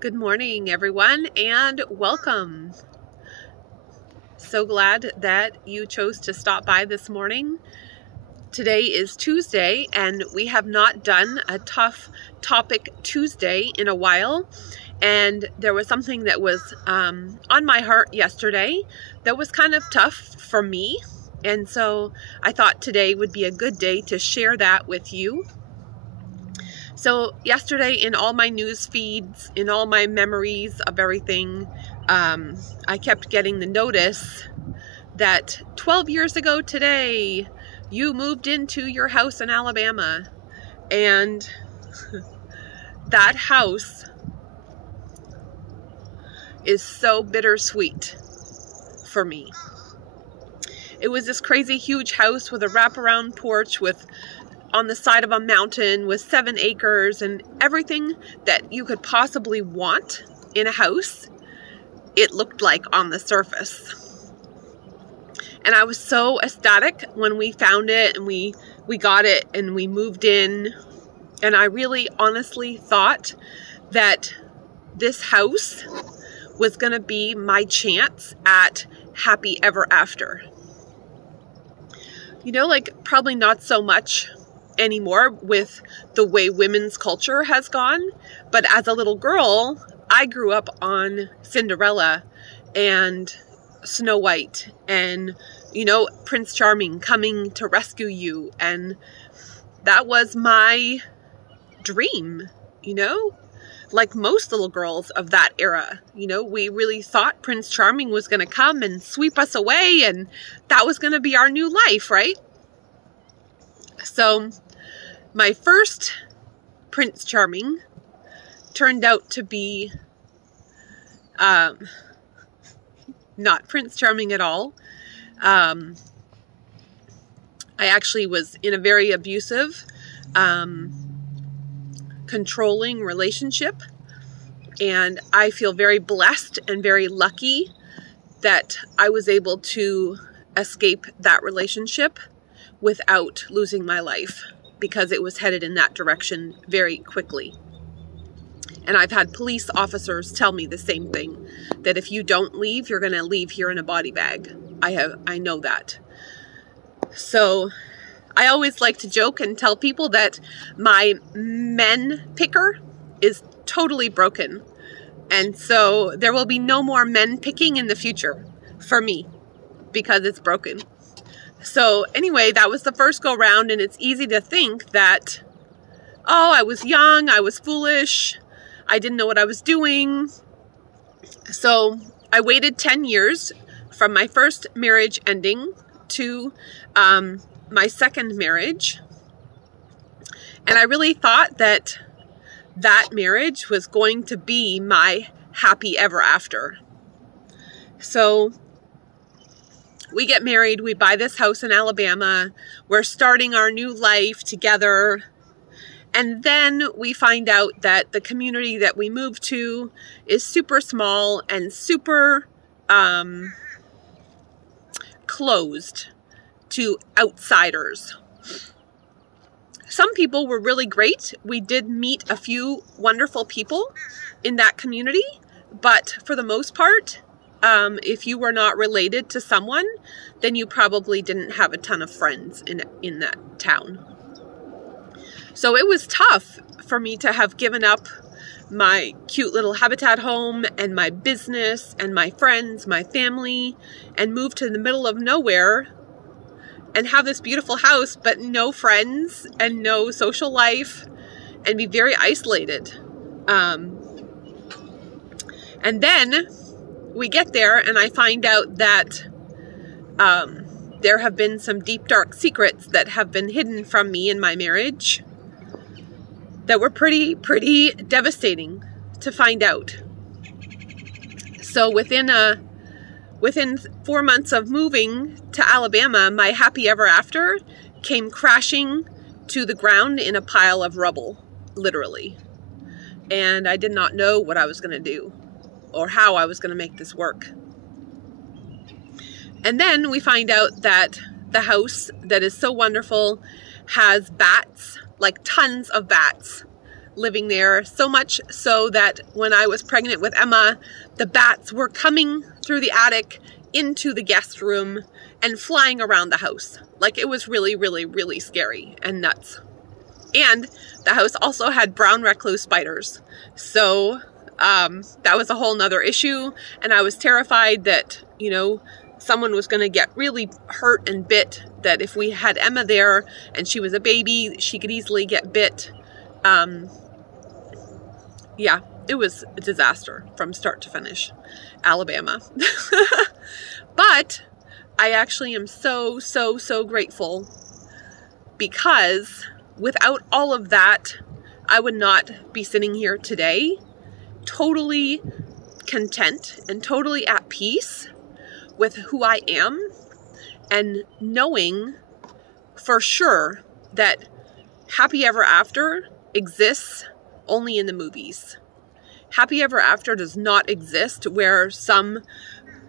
Good morning, everyone, and welcome. So glad that you chose to stop by this morning. Today is Tuesday, and we have not done a Tough Topic Tuesday in a while. And there was something that was on my heart yesterday that was kind of tough for me. And so I thought today would be a good day to share that with you. So yesterday, in all my news feeds, in all my memories of everything, I kept getting the notice that 12 years ago today, you moved into your house in Alabama. And that house is so bittersweet for me. It was this crazy huge house with a wraparound porch on the side of a mountain with 7 acres and everything that you could possibly want in a house. It looked like on the surface. And I was so ecstatic when we found it and we got it and we moved in. And I really honestly thought that this house was going to be my chance at happy ever after. You know, like probably not so much anymore with the way women's culture has gone, but as a little girl, I grew up on Cinderella and Snow White and, you know, Prince Charming coming to rescue you, and that was my dream, you know, like most little girls of that era. You know, we really thought Prince Charming was going to come and sweep us away, and that was going to be our new life, right? So my first Prince Charming turned out to be not Prince Charming at all. I actually was in a very abusive, controlling relationship, and I feel very blessed and very lucky that I was able to escape that relationship without losing my life, because it was headed in that direction very quickly. And I've had police officers tell me the same thing, that if you don't leave, you're going to leave here in a body bag. I know that. So I always like to joke and tell people that my men picker is totally broken. And so there will be no more men picking in the future for me because it's broken. So anyway, that was the first go round, and it's easy to think that, oh, I was young, I was foolish, I didn't know what I was doing. So I waited 10 years from my first marriage ending to my second marriage. And I really thought that that marriage was going to be my happy ever after. So we get married, we buy this house in Alabama, we're starting our new life together, and then we find out that the community that we moved to is super small and super closed to outsiders. Some people were really great. We did meet a few wonderful people in that community, but for the most part, if you were not related to someone, then you probably didn't have a ton of friends in that town. So it was tough for me to have given up my cute little habitat home and my business and my friends, my family, and move to the middle of nowhere and have this beautiful house, but no friends and no social life, and be very isolated. And then we get there, and I find out that there have been some deep, dark secrets that have been hidden from me in my marriage that were pretty devastating to find out. So within 4 months of moving to Alabama, my happy ever after came crashing to the ground in a pile of rubble, literally. And I did not know what I was going to do or how I was going to make this work. And then we find out that the house that is so wonderful has bats, like tons of bats, living there, so much so that when I was pregnant with Emma, the bats were coming through the attic into the guest room and flying around the house. Like, it was really, really, really scary and nuts. And the house also had brown recluse spiders. So that was a whole nother issue. And I was terrified that, you know, someone was going to get really hurt and bit, that if we had Emma there and she was a baby, she could easily get bit. Yeah, it was a disaster from start to finish. Alabama. But I actually am so, so, so grateful, because without all of that, I would not be sitting here today, totally content and totally at peace with who I am, and knowing for sure that happy ever after exists only in the movies. Happy ever after does not exist where some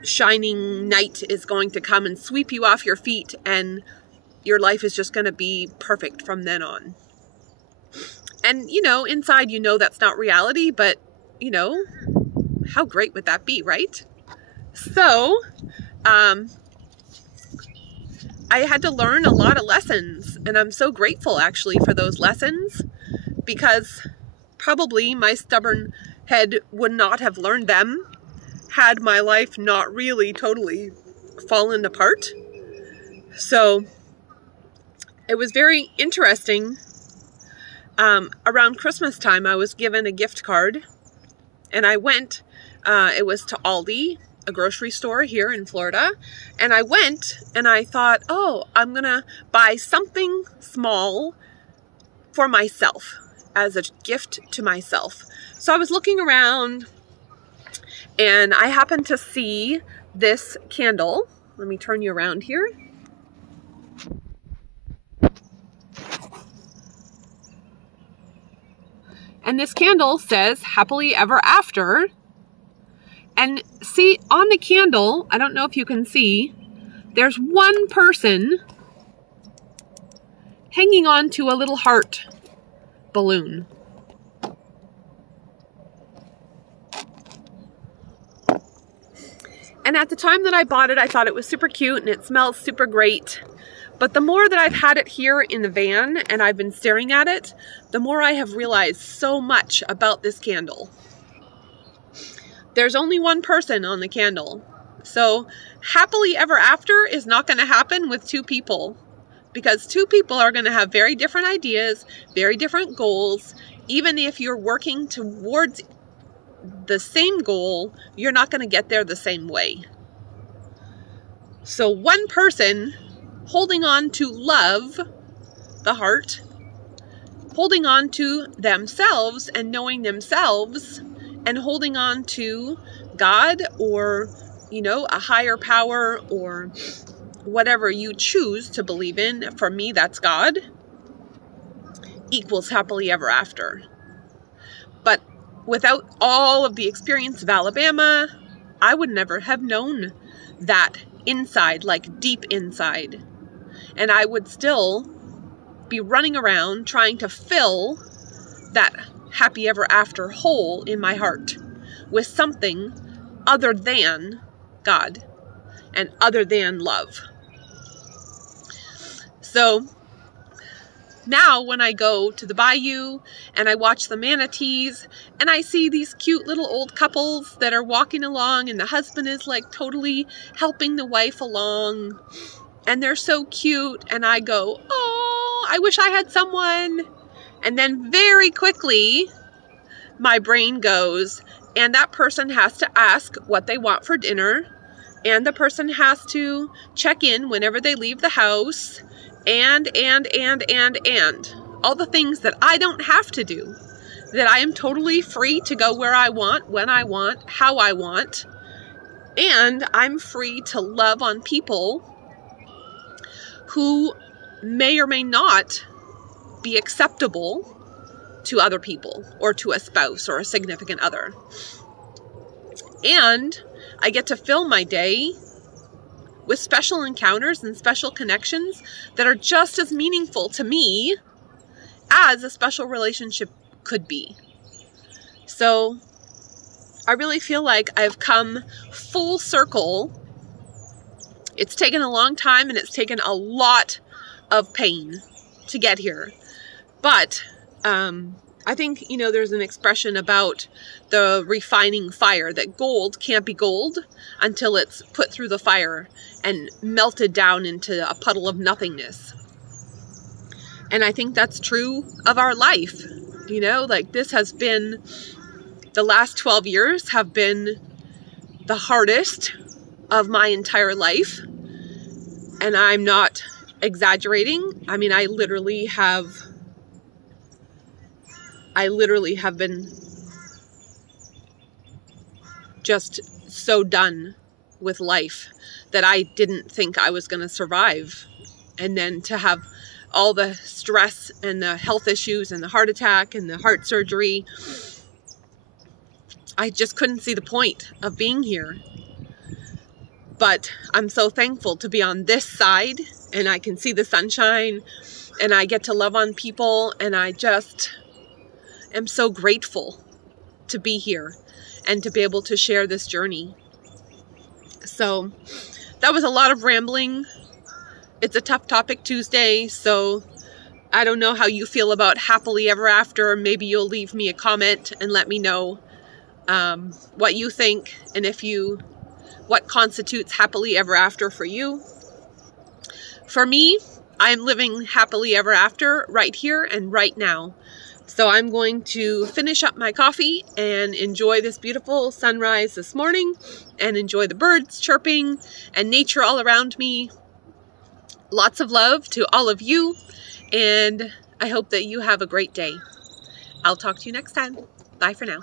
shining knight is going to come and sweep you off your feet and your life is just going to be perfect from then on. And, you know, inside you know that's not reality, but, you know, how great would that be, right? So, I had to learn a lot of lessons, and I'm so grateful actually for those lessons, because probably my stubborn head would not have learned them had my life not really totally fallen apart. So it was very interesting. Around Christmas time, I was given a gift card, and I went, it was to Aldi, a grocery store here in Florida, and I went and I thought, oh, I'm gonna buy something small for myself as a gift to myself. So I was looking around and I happened to see this candle. Let me turn you around here. And this candle says happily ever after. And see, on the candle, I don't know if you can see, there's one person hanging on to a little heart balloon. And at the time that I bought it, I thought it was super cute and it smells super great. But the more that I've had it here in the van and I've been staring at it, the more I have realized so much about this candle. There's only one person on the candle. So happily ever after is not going to happen with two people, because two people are going to have very different ideas, very different goals. Even if you're working towards the same goal, you're not going to get there the same way. So one person holding on to love, the heart, holding on to themselves and knowing themselves, and holding on to God, or, you know, a higher power, or whatever you choose to believe in. For me, that's God, equals happily ever after. But without all of the experience of Alabama, I would never have known that inside, like deep inside. And I would still be running around trying to fill that happy ever after hole in my heart with something other than God and other than love. So now when I go to the bayou and I watch the manatees and I see these cute little old couples that are walking along, and the husband is like totally helping the wife along, and they're so cute, and I go, oh, I wish I had someone. And then very quickly my brain goes, and that person has to ask what they want for dinner, and the person has to check in whenever they leave the house, and all the things that I don't have to do, that I am totally free to go where I want, when I want, how I want, and I'm free to love on people who may or may not be acceptable to other people, or to a spouse or a significant other. And I get to fill my day with special encounters and special connections that are just as meaningful to me as a special relationship could be. So I really feel like I've come full circle. It's taken a long time and it's taken a lot of pain to get here. But I think, there's an expression about the refining fire, that gold can't be gold until it's put through the fire and melted down into a puddle of nothingness. And I think that's true of our life. This has been, the last 12 years have been the hardest of my entire life. And I'm not exaggerating. I mean, I literally have been just so done with life that I didn't think I was going to survive. And then to have all the stress and the health issues and the heart attack and the heart surgery, I just couldn't see the point of being here. But I'm so thankful to be on this side, and I can see the sunshine, and I get to love on people, and I just am so grateful to be here and to be able to share this journey. So that was a lot of rambling. It's a tough topic Tuesday, so I don't know how you feel about happily ever after. Maybe you'll leave me a comment and let me know what you think, and what constitutes happily ever after for you. For me, I'm living happily ever after right here and right now. So I'm going to finish up my coffee and enjoy this beautiful sunrise this morning and enjoy the birds chirping and nature all around me. Lots of love to all of you, and I hope that you have a great day. I'll talk to you next time. Bye for now.